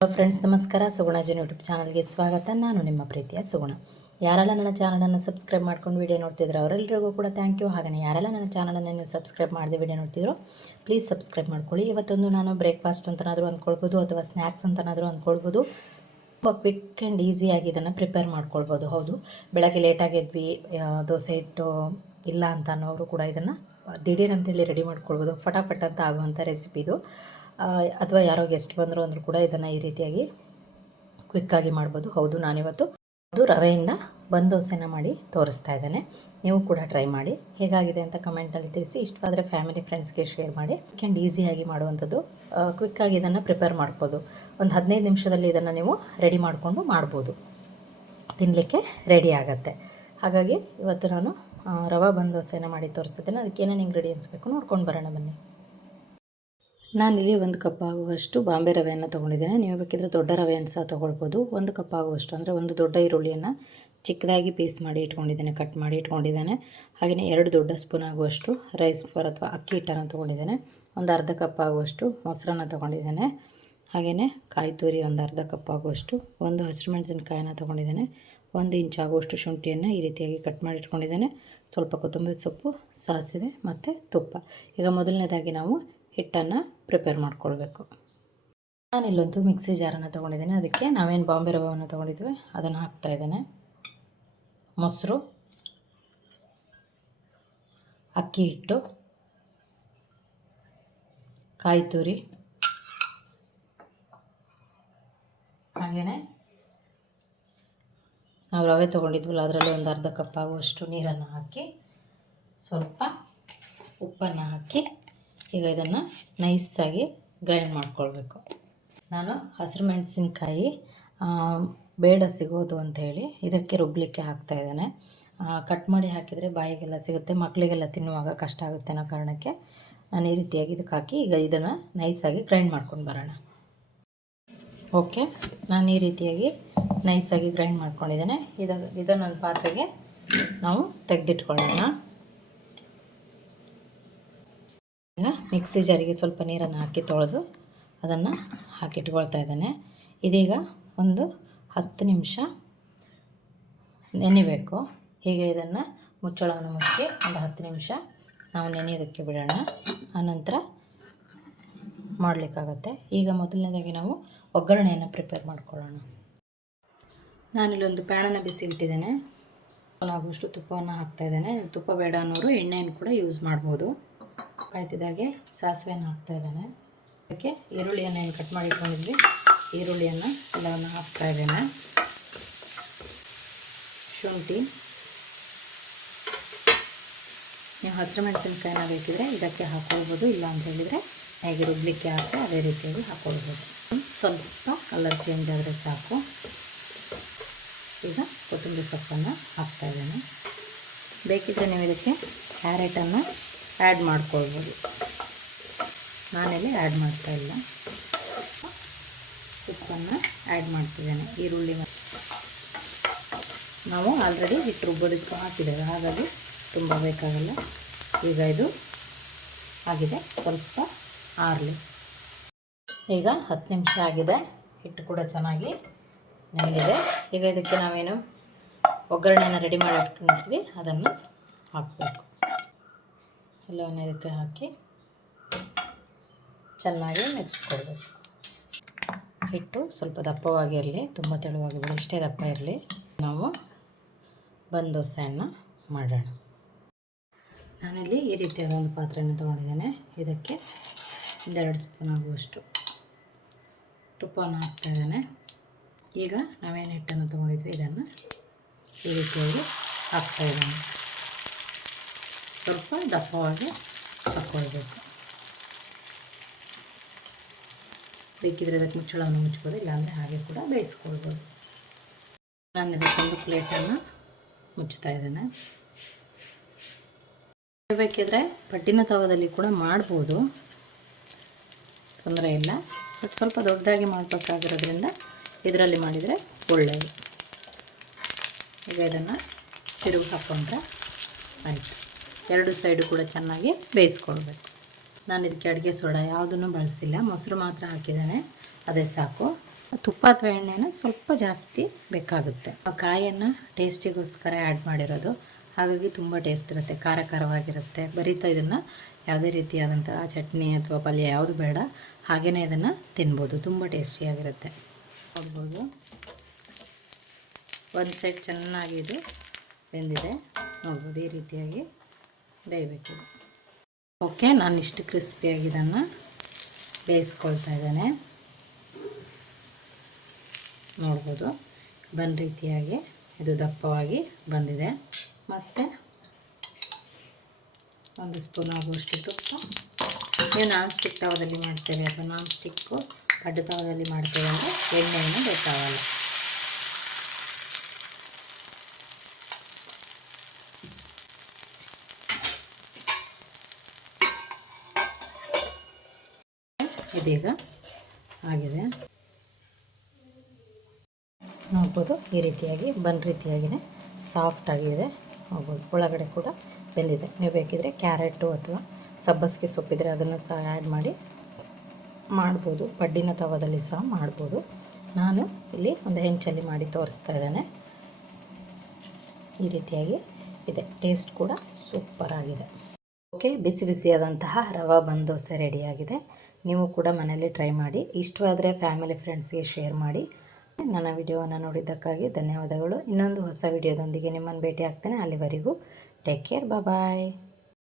Hello friends, ನಮಸ್ಕಾರ. ಸುಗುಣಾಜನ್ YouTube ಚಾನಲ್ಗೆ ಸ್ವಾಗತ. ನಾನು ನಿಮ್ಮ ಪ್ರೀತಿಯ ಸುಗುಣ. ಯಾರೆಲ್ಲ ನನ್ನ ಚಾನಲನ್ನು ಸಬ್ಸ್ಕ್ರೈಬ್ ಮಾಡ್ಕೊಂಡು ವಿಡಿಯೋ ನೋಡ್ತಿದ್ರು ಅವರೆಲ್ಲರಿಗೂ ಕೂಡ ಥ್ಯಾಂಕ್ ಯು. ಹಾಗೆಯೇ ಯಾರೆಲ್ಲ ನನ್ನ ಚಾನಲನ್ನು ನೀವು ಸಬ್ಸ್ಕ್ರೈಬ್ ಮಾಡದೆ ವಿಡಿಯೋ ನೋಡ್ತಿದ್ರು ಪ್ಲೀಸ್ ಸಬ್ಸ್ಕ್ರೈಬ್ ಮಾಡ್ಕೊಳ್ಳಿ. ಇವತ್ತೊಂದು ನಾನು ಬ್ರೇಕ್ಫಾಸ್ಟ್ ಅಂತನಾದರೂ ಅಂದ್ಕೊಳ್ಬೋದು ಅಥವಾ ಸ್ನ್ಯಾಕ್ಸ್ ಅಂತನಾದರೂ ಅಂದ್ಕೊಳ್ಬೋದು. ತುಂಬ ಕ್ವಿಕ್ ಆ್ಯಂಡ್ ಈಸಿಯಾಗಿ ಇದನ್ನು ಪ್ರಿಪೇರ್ ಮಾಡ್ಕೊಳ್ಬೋದು. ಹೌದು, ಬೆಳಗ್ಗೆ ಲೇಟಾಗಿದ್ವಿ, ದೋಸೆ ಹಿಟ್ಟು ಇಲ್ಲ ಅಂತ ಅನ್ನೋರು ಕೂಡ ಇದನ್ನು ದಿಢೀರ್ ಅಂತೇಳಿ ರೆಡಿ ಮಾಡ್ಕೊಳ್ಬೋದು. ಫಟಾಫಟ್ ಅಂತ ಆಗುವಂಥ ರೆಸಿಪಿ ಇದು. ಅಥವಾ ಯಾರೋ ಗೆಸ್ಟ್ ಬಂದರು ಅಂದರೂ ಕೂಡ ಇದನ್ನು ಈ ರೀತಿಯಾಗಿ ಕ್ವಿಕ್ಕಾಗಿ ಮಾಡ್ಬೋದು. ಹೌದು, ನಾನಿವತ್ತು ರವೆಯಿಂದ ಬಂದ್ ದೋಸೆನ ಮಾಡಿ ತೋರಿಸ್ತಾ ಇದ್ದೇನೆ. ನೀವು ಕೂಡ ಟ್ರೈ ಮಾಡಿ, ಹೇಗಾಗಿದೆ ಅಂತ ಕಮೆಂಟಲ್ಲಿ ತಿಳಿಸಿ. ಇಷ್ಟವಾದರೆ ಫ್ಯಾಮಿಲಿ ಫ್ರೆಂಡ್ಸ್ಗೆ ಶೇರ್ ಮಾಡಿ. ಆ್ಯಂಡ್ ಈಸಿಯಾಗಿ ಮಾಡುವಂಥದ್ದು, ಕ್ವಿಕ್ಕಾಗಿ ಇದನ್ನು ಪ್ರಿಪೇರ್ ಮಾಡ್ಬೋದು. ಒಂದು 15 ನಿಮಿಷದಲ್ಲಿ ಇದನ್ನು ನೀವು ರೆಡಿ ಮಾಡಿಕೊಂಡು ಮಾಡ್ಬೋದು, ತಿನ್ನಲಿಕ್ಕೆ ರೆಡಿ ಆಗುತ್ತೆ. ಹಾಗಾಗಿ ಇವತ್ತು ನಾನು ರವೆ ಬಂದ್ ದೋಸೆನ ಮಾಡಿ ತೋರಿಸ್ತಿದ್ದೇನೆ. ಅದಕ್ಕೆ ಏನೇನು ಇಂಗ್ರೀಡಿಯೆಂಟ್ಸ್ ಬೇಕು ನೋಡ್ಕೊಂಡು ಬರೋಣ ಬನ್ನಿ. ನಾನಿಲ್ಲಿ 1 ಕಪ್ ಆಗುವಷ್ಟು ಬಾಂಬೆ ರವೆಯನ್ನು ತೊಗೊಂಡಿದ್ದೇನೆ. ನೀವು ಬೇಕಿದ್ರೆ ದೊಡ್ಡ ರವೆಯನ್ನು ಸಹ ತೊಗೊಳ್ಬೋದು. 1 ಕಪ್ ಆಗುವಷ್ಟು ಅಂದರೆ ಒಂದು ದೊಡ್ಡ ಈರುಳ್ಳಿಯನ್ನು ಚಿಕ್ಕದಾಗಿ ಪೀಸ್ ಮಾಡಿ ಇಟ್ಕೊಂಡಿದ್ದೇನೆ, ಕಟ್ ಮಾಡಿ ಇಟ್ಕೊಂಡಿದ್ದೇನೆ. ಹಾಗೆಯೇ 2 ದೊಡ್ಡ ಸ್ಪೂನ್ ಆಗುವಷ್ಟು ರೈಸ್ ಫ್ಲೋರ್ ಅಥವಾ ಅಕ್ಕಿ ಹಿಟ್ಟನ್ನು ತೊಗೊಂಡಿದ್ದೇನೆ. ಒಂದು ಅರ್ಧ ಕಪ್ ಆಗುವಷ್ಟು ಮೊಸರನ್ನು ತೊಗೊಂಡಿದ್ದೇನೆ. ಹಾಗೆಯೇ ಕಾಯಿ ತುರಿ ಒಂದು ಅರ್ಧ ಕಪ್ ಆಗುವಷ್ಟು, 1 ಹಸಿರುಮೆಣಸಿನಕಾಯನ್ನು ತೊಗೊಂಡಿದ್ದೇನೆ. 1 ಇಂಚ್ ಆಗುವಷ್ಟು ಶುಂಠಿಯನ್ನು ಈ ರೀತಿಯಾಗಿ ಕಟ್ ಮಾಡಿ ಇಟ್ಕೊಂಡಿದ್ದೇನೆ. ಸ್ವಲ್ಪ ಕೊತ್ತಂಬರಿ ಸೊಪ್ಪು, ಸಾಸಿವೆ ಮತ್ತು ತುಪ್ಪ. ಈಗ ಮೊದಲನೇದಾಗಿ ನಾವು ಹಿಟ್ಟನ್ನು ಪ್ರಿಪೇರ್ ಮಾಡ್ಕೊಳ್ಬೇಕು. ನಾನಿಲ್ಲೊಂದು ಮಿಕ್ಸಿ ಜಾರನ್ನು ತೊಗೊಂಡಿದ್ದೇನೆ. ಅದಕ್ಕೆ ನಾವೇನು ಬಾಂಬೆ ರವೆಯನ್ನು ತೊಗೊಂಡಿದ್ವಿ ಅದನ್ನು ಹಾಕ್ತಾಯಿದ್ದೇನೆ. ಮೊಸರು, ಅಕ್ಕಿ ಹಿಟ್ಟು, ಕಾಯಿ ತುರಿ, ಹಾಗೆಯೇ ನಾವು ರವೆ ತೊಗೊಂಡಿದ್ವಲ್ಲ ಅದರಲ್ಲಿ ಒಂದು ಅರ್ಧ ಕಪ್ ಆಗುವಷ್ಟು ನೀರನ್ನು ಹಾಕಿ, ಸ್ವಲ್ಪ ಉಪ್ಪನ್ನು ಹಾಕಿ ಈಗ ಇದನ್ನು ನೈಸಾಗಿ ಗ್ರೈಂಡ್ ಮಾಡ್ಕೊಳ್ಬೇಕು. ನಾನು ಹಸಿರು ಮೆಣಸಿನ್ಕಾಯಿ ಬೇಡ ಸಿಗೋದು ಅಂಥೇಳಿ ಇದಕ್ಕೆ ರುಬ್ಬಲಿಕ್ಕೆ ಹಾಕ್ತಾಯಿದ್ದೇನೆ. ಕಟ್ ಮಾಡಿ ಹಾಕಿದರೆ ಬಾಯಿಗೆಲ್ಲ ಸಿಗುತ್ತೆ, ಮಕ್ಕಳಿಗೆಲ್ಲ ತಿನ್ನುವಾಗ ಕಷ್ಟ ಆಗುತ್ತೆ ಅನ್ನೋ ಕಾರಣಕ್ಕೆ ನಾನು ಈ ರೀತಿಯಾಗಿ ಇದಕ್ಕೆ ಹಾಕಿ ಈಗ ಇದನ್ನು ನೈಸಾಗಿ ಗ್ರೈಂಡ್ ಮಾಡ್ಕೊಂಡು ಬರೋಣ. ಓಕೆ, ನಾನು ಈ ರೀತಿಯಾಗಿ ನೈಸಾಗಿ ಗ್ರೈಂಡ್ ಮಾಡ್ಕೊಂಡಿದ್ದೇನೆ. ಇದನ್ನೊಂದು ಪಾತ್ರೆಗೆ ನಾವು ತೆಗೆದಿಟ್ಕೊಳ್ಳೋಣ. ಈಗ ಮಿಕ್ಸಿ ಜಾರಿಗೆ ಸ್ವಲ್ಪ ನೀರನ್ನು ಹಾಕಿ ತೊಳೆದು ಅದನ್ನು ಹಾಕಿಟ್ಕೊಳ್ತಾ ಇದ್ದೇನೆ. ಇದೀಗ ಒಂದು 10 ನಿಮಿಷ ನೆನೆಯಬೇಕು. ಹೀಗೆ ಇದನ್ನು ಮುಚ್ಚಳವನ್ನು ಮುಚ್ಚಿ ಒಂದು 10 ನಿಮಿಷ ನಾವು ನೆನೆಯೋದಕ್ಕೆ ಬಿಡೋಣ. ಆನಂತರ ಮಾಡಲಿಕ್ಕಾಗತ್ತೆ. ಈಗ ಮೊದಲನೇದಾಗಿ ನಾವು ಒಗ್ಗರಣೆಯನ್ನು ಪ್ರಿಪೇರ್ ಮಾಡ್ಕೊಳ್ಳೋಣ. ನಾನಿಲ್ಲೊಂದು ಪ್ಯಾನನ್ನು ಬಿಸಿ ಇಟ್ಟಿದ್ದೇನೆ. ಆಗುವಷ್ಟು ತುಪ್ಪವನ್ನು ಹಾಕ್ತಾಯಿದ್ದೇನೆ. ತುಪ್ಪ ಬೇಡ ಅನ್ನೋರು ಎಣ್ಣೆಯನ್ನು ಕೂಡ ಯೂಸ್ ಮಾಡ್ಬೋದು. ಕಾಯ್ತಿದ್ದಾಗೆ ಸಾಸಿವೆಯನ್ನು ಹಾಕ್ತಾಯಿದ್ದೇನೆ. ಅದಕ್ಕೆ ಈರುಳ್ಳಿಯನ್ನು ಏನು ಕಟ್ ಮಾಡಿ ಇಟ್ಕೊಂಡಿದ್ವಿ, ಈರುಳ್ಳಿಯನ್ನು ಎಲ್ಲವನ್ನು ಹಾಕ್ತಾಯಿದ್ದೇನೆ. ಶುಂಠಿ, ನೀವು ಹಸಿರು ಮೆಣಸಿನ್ಕಾಯಿನ ಬೇಕಿದ್ರೆ ಇದಕ್ಕೆ ಹಾಕ್ಕೊಳ್ಬೋದು, ಇಲ್ಲ ಅಂತ ಹೇಳಿದರೆ ಹೇಗೆ ರುಬ್ಬಲಿಕ್ಕೆ ಹಾಕಿ ಅದೇ ರೀತಿಯಾಗಿ ಹಾಕ್ಕೊಳ್ಬೋದು. ಸ್ವಲ್ಪ ಕಲರ್ ಚೇಂಜ್ ಆದರೆ ಸಾಕು. ಈಗ ಕೊತ್ತಂಬರಿ ಸೊಪ್ಪನ್ನು ಹಾಕ್ತಾಯಿದ್ದೇನೆ. ಬೇಕಿದ್ದರೆ ನೀವು ಇದಕ್ಕೆ ಕ್ಯಾರೆಟನ್ನು ಆ್ಯಡ್ ಮಾಡ್ಕೊಳ್ಬೋದು. ನಾನಿಲ್ಲಿ ಆ್ಯಡ್ ಮಾಡ್ತಾಯಿಲ್ಲ. ಉಪ್ಪನ್ನು ಆ್ಯಡ್ ಮಾಡ್ತಿದ್ದೇನೆ. ಈರುಳ್ಳಿ ನಾವು ಆಲ್ರೆಡಿ ಹಿಟ್ಟು ರುಬ್ಬೋದಕ್ಕೆ ಹಾಕಿದ್ದೇವೆ, ಹಾಗಾಗಿ ತುಂಬ ಬೇಕಾಗಲ್ಲ. ಈಗ ಇದು ಆಗಿದೆ, ಸ್ವಲ್ಪ ಆರಲಿ. ಈಗ 10 ನಿಮಿಷ ಆಗಿದೆ, ಹಿಟ್ಟು ಕೂಡ ಚೆನ್ನಾಗಿ ನೆನೆದಿದೆ. ಈಗ ಇದಕ್ಕೆ ನಾವೇನು ಒಗ್ಗರಣೆಯನ್ನು ರೆಡಿ ಮಾಡಿ ಇಟ್ಕೊಂಡಿರ್ತೀವಿ ಅದನ್ನು ಹಾಕಬೇಕು. ಎಲ್ಲವನ್ನು ಇದಕ್ಕೆ ಹಾಕಿ ಚೆನ್ನಾಗಿ ಮಿಕ್ಸ್ ಕೊಡಬೇಕು. ಹಿಟ್ಟು ಸ್ವಲ್ಪ ದಪ್ಪವಾಗಿರಲಿ, ತುಂಬ ತೆಳುವಾಗಿರಲಿ, ಇಷ್ಟೇ ದಪ್ಪ ಇರಲಿ. ನಾವು ಬಂದ್ ದೋಸೆಯನ್ನು ಮಾಡೋಣ. ನಾನಿಲ್ಲಿ ಈ ರೀತಿಯಾದ ಒಂದು ಪಾತ್ರೆಯನ್ನು ತೊಗೊಂಡಿದ್ದೇನೆ. ಇದಕ್ಕೆ 2 ಸ್ಪೂನ್ ಆಗುವಷ್ಟು ತುಪ್ಪವನ್ನು ಹಾಕ್ತಾಯಿದ್ದೇನೆ. ಈಗ ನಾವೇನು ಹಿಟ್ಟನ್ನು ತೊಗೊಂಡಿದ್ವಿ ಇದನ್ನು ಈ ರೀತಿಯಾಗಿ ಹಾಕ್ತಾಯಿದ್ದೇನೆ. ಸ್ವಲ್ಪ ದಪ್ಪವಾಗಿ ಹಾಕ್ಕೊಳ್ಬೇಕು. ಬೇಕಿದ್ರೆ ಅದಕ್ಕೆ ಮುಚ್ಚಳವನ್ನು ಮುಚ್ಬೋದು, ಇಲ್ಲಾಂದರೆ ಹಾಗೆ ಕೂಡ ಬೇಯಿಸ್ಕೊಳ್ಬೋದು. ನಾನು ಇದಕ್ಕೊಂದು ಪ್ಲೇಟನ್ನು ಮುಚ್ತಾ ಇದ್ದೇನೆ. ಬೇಕಿದ್ರೆ ಪಟ್ಟಿನ ತವದಲ್ಲಿ ಕೂಡ ಮಾಡ್ಬೋದು, ತೊಂದರೆ ಇಲ್ಲ. ಬಟ್ ಸ್ವಲ್ಪ ದೊಡ್ಡದಾಗಿ ಮಾಡಬೇಕಾಗಿರೋದ್ರಿಂದ ಇದರಲ್ಲಿ ಮಾಡಿದರೆ ಒಳ್ಳೆಯದು. ಈಗ ಇದನ್ನು ತಿರುಗಿ ಹಾಕ್ಕೊಂಡ್ರೆ ಆಯಿತು. 2 ಸೈಡು ಕೂಡ ಚೆನ್ನಾಗಿ ಬೇಯಿಸ್ಕೊಳ್ಬೇಕು. ನಾನು ಇದಕ್ಕೆ ಅಡುಗೆ ಸೋಡಾ ಯಾವುದನ್ನು ಬಳಸಿಲ್ಲ, ಮೊಸರು ಮಾತ್ರ ಹಾಕಿದ್ದೇನೆ, ಅದೇ ಸಾಕು. ತುಪ್ಪ ಅಥವಾ ಎಣ್ಣೆನ ಸ್ವಲ್ಪ ಜಾಸ್ತಿ ಬೇಕಾಗುತ್ತೆ. ಕಾಯನ್ನು ಟೇಸ್ಟಿಗೋಸ್ಕರ ಆ್ಯಡ್ ಮಾಡಿರೋದು, ಹಾಗಾಗಿ ತುಂಬ ಟೇಸ್ಟ್ ಇರುತ್ತೆ, ಖಾರ ಖಾರವಾಗಿರುತ್ತೆ. ಬರೀತಾ ಇದನ್ನು ಯಾವುದೇ ರೀತಿಯಾದಂತಹ ಚಟ್ನಿ ಅಥವಾ ಪಲ್ಯ ಯಾವುದು ಬೇಡ, ಹಾಗೆಯೇ ಇದನ್ನು ತಿನ್ಬೋದು, ತುಂಬ ಟೇಸ್ಟಿಯಾಗಿರುತ್ತೆ. ನೋಡ್ಬೋದು ಒಂದು ಸೈಡ್ ಚೆನ್ನಾಗಿ ಇದು ಬೆಂದಿದೆ, ನೋಡ್ಬೋದು ಈ ರೀತಿಯಾಗಿ ಬೇಯಬೇಕು. ಓಕೆ, ನಾನು ಇಷ್ಟು ಕ್ರಿಸ್ಪಿಯಾಗಿ ಇದನ್ನು ಬೇಯಿಸ್ಕೊಳ್ತಾ ಇದ್ದೇನೆ. ನೋಡ್ಬೋದು ಬನ್ ರೀತಿಯಾಗಿ ಇದು ದಪ್ಪವಾಗಿ ಬಂದಿದೆ. ಮತ್ತು ಒಂದು ಸ್ಪೂನ್ ಆಗುವಷ್ಟು ತುಪ್ಪ. ನೀವು ನಾನ್ ಸ್ಟಿಕ್ ತವದಲ್ಲಿ ಮಾಡ್ತೇವೆ ಅಥವಾ ನಾನ್ ಸ್ಟಿಕ್ಕು ಕಡ್ಡು ತವದಲ್ಲಿ ಮಾಡ್ತೇವೆ ಅಂದರೆ ಎಣ್ಣೆಯನ್ನು ಬೇಕಾಗಲ್ಲ. ಇದೀಗ ಆಗಿದೆ, ನೋಡ್ಬೋದು ಈ ರೀತಿಯಾಗಿ ಬನ್ ರೀತಿಯಾಗಿಯೇ ಸಾಫ್ಟ್ ಆಗಿದೆ. ನೋಡ್ಬೋದು ಒಳಗಡೆ ಕೂಡ ಬೆಂದಿದೆ. ನೀವು ಬೇಕಿದ್ರೆ ಕ್ಯಾರೆಟು ಅಥವಾ ಸಬ್ಬಸಿಗೆ ಸೊಪ್ಪಿದ್ರೆ ಅದನ್ನು ಸಹ ಆ್ಯಡ್ ಮಾಡಿ ಮಾಡ್ಬೋದು, ಪಡ್ಡಿನ ತವದಲ್ಲಿ ಸಹ ಮಾಡ್ಬೋದು. ನಾನು ಇಲ್ಲಿ ಒಂದು ಹೆಂಚಲ್ಲಿ ಮಾಡಿ ತೋರಿಸ್ತಾ ಇದ್ದೇನೆ. ಈ ರೀತಿಯಾಗಿ ಇದೆ, ಟೇಸ್ಟ್ ಕೂಡ ಸೂಪರ್ ಆಗಿದೆ. ಓಕೆ, ಬಿಸಿ ಬಿಸಿಯಾದಂತಹ ರವಾ ಬನ್ ದೋಸೆ ರೆಡಿಯಾಗಿದೆ. ನೀವು ಕೂಡ ಮನೆಯಲ್ಲಿ ಟ್ರೈ ಮಾಡಿ. ಇಷ್ಟವಾದರೆ ಫ್ಯಾಮಿಲಿ ಫ್ರೆಂಡ್ಸ್ಗೆ ಶೇರ್ ಮಾಡಿ. ನನ್ನ ವಿಡಿಯೋವನ್ನು ನೋಡಿದ್ದಕ್ಕಾಗಿ ಧನ್ಯವಾದಗಳು. ಇನ್ನೊಂದು ಹೊಸ ವಿಡಿಯೋದೊಂದಿಗೆ ನಿಮ್ಮನ್ನು ಭೇಟಿ ಆಗ್ತೇನೆ. ಅಲ್ಲಿವರೆಗೂ ಟೇಕ್ ಕೇರ್, ಬಾಯ್.